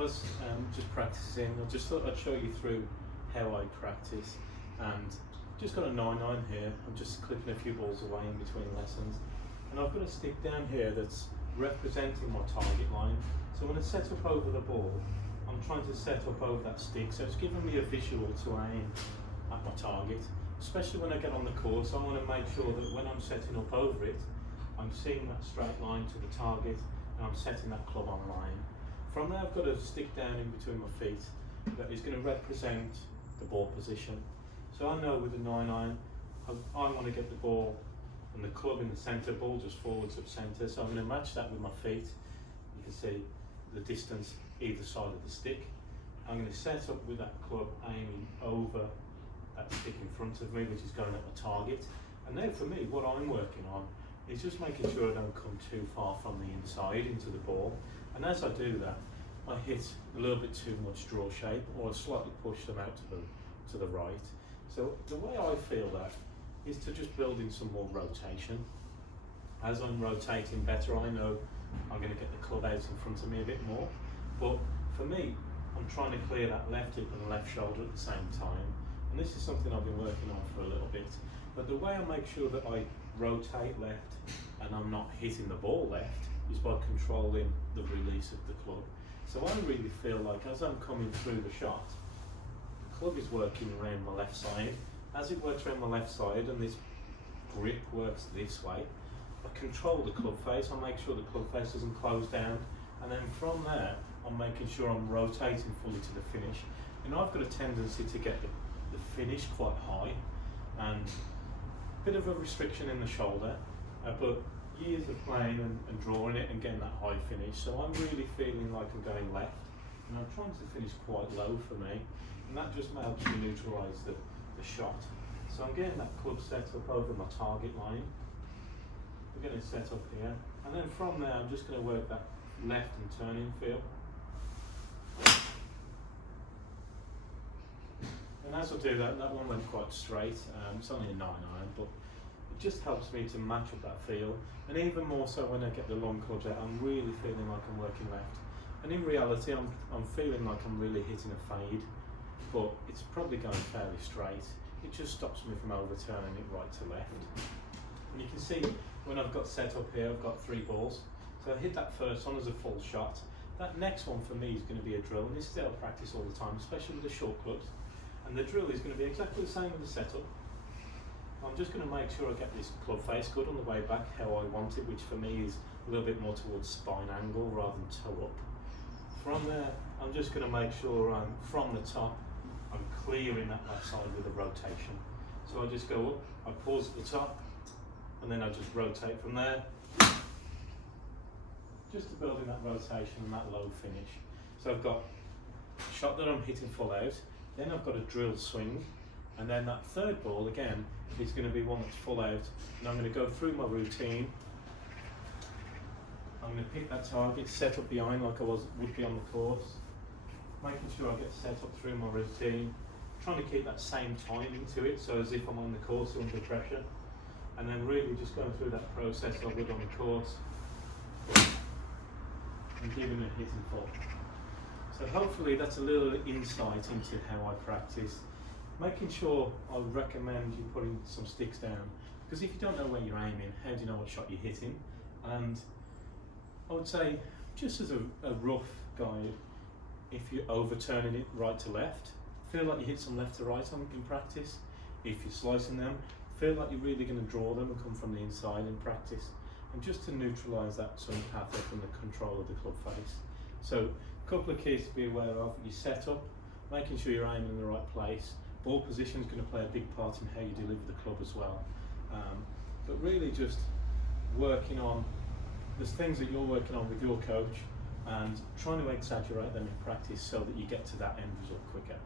novice, just practicing, I just thought I'd show you through how I practice. And just got a 9-iron here. I'm just clipping a few balls away in between lessons. And I've got a stick down here that's representing my target line. So when I set up over the ball, I'm trying to set up over that stick. So it's giving me a visual to aim at my target. Especially when I get on the course, I want to make sure that when I'm setting up over it, I'm seeing that straight line to the target and I'm setting that club on line. From there I've got a stick down in between my feet that is going to represent the ball position. So I know with the 9-iron, I want to get the ball and the club in the centre, ball just forwards of centre, so I'm going to match that with my feet. You can see the distance either side of the stick. I'm going to set up with that club aiming over that stick in front of me, which is going at my target. And now for me, what I'm working on is just making sure I don't come too far from the inside into the ball. And as I do that, I hit a little bit too much draw shape, or I slightly push them out to the right. So the way I feel that is to just build in some more rotation. As I'm rotating better, I know I'm going to get the club out in front of me a bit more. But for me, I'm trying to clear that left hip and the left shoulder at the same time. And this is something I've been working on for a little bit. But the way I make sure that I rotate left and I'm not hitting the ball left is by controlling the release of the club. So I really feel like as I'm coming through the shot, the club is working around my left side. As it works around my left side and this grip works this way, I control the club face. I make sure the club face doesn't close down, and then from there I'm making sure I'm rotating fully to the finish. You know, I've got a tendency to get the finish quite high and a bit of a restriction in the shoulder, but years of playing and drawing it and getting that high finish, so I'm really feeling like I'm going left and I'm trying to finish quite low for me, and that just helps me neutralise the shot. So I'm getting that club set up over my target line. We're getting it set up here, and then from there I'm just going to work that left and turning feel. And as I do that, that one went quite straight. It's only a 9-iron, but it just helps me to match up that feel. And even more so when I get the long clubs out, I'm really feeling like I'm working left. And in reality, I'm feeling like I'm really hitting a fade, but it's probably going fairly straight. It just stops me from overturning it right to left. And you can see when I've got set up here, I've got 3 balls. So I hit that first one as a full shot. That next one for me is going to be a drill, and this is how I practice all the time, especially with the short clubs. And the drill is going to be exactly the same with the setup. I'm just going to make sure I get this club face good on the way back, how I want it, which for me is a little bit more towards spine angle rather than toe up. From there, I'm just going to make sure I'm from the top, I'm clearing that left side with a rotation. So I just go up, I pause at the top, and then I just rotate from there, just to build in that rotation and that low finish. So I've got a shot that I'm hitting full out, then I've got a drill swing, and then that third ball again is going to be one that's full out, and I'm going to go through my routine. I'm going to pick that target, set up the iron like I would be on the course, making sure I get set up through my routine, trying to keep that same timing to it, so as if I'm on the course under pressure, and then really just going through that process I would on the course and giving it a hit and fall. So hopefully that's a little insight into how I practice. Making sure I would recommend you putting some sticks down, because if you don't know where you're aiming, how do you know what shot you're hitting? And I would say, just as a rough guide, if you're overturning it right to left, feel like you hit some left to right in practice. If you're slicing them, feel like you're really going to draw them and come from the inside in practice. And just to neutralise that swing path up and the control of the club face. So a couple of keys to be aware of: your setup, making sure you're aiming in the right place. Ball position is going to play a big part in how you deliver the club as well. But really just working on, there's things that you're working on with your coach and trying to exaggerate them in practice so that you get to that end result quicker.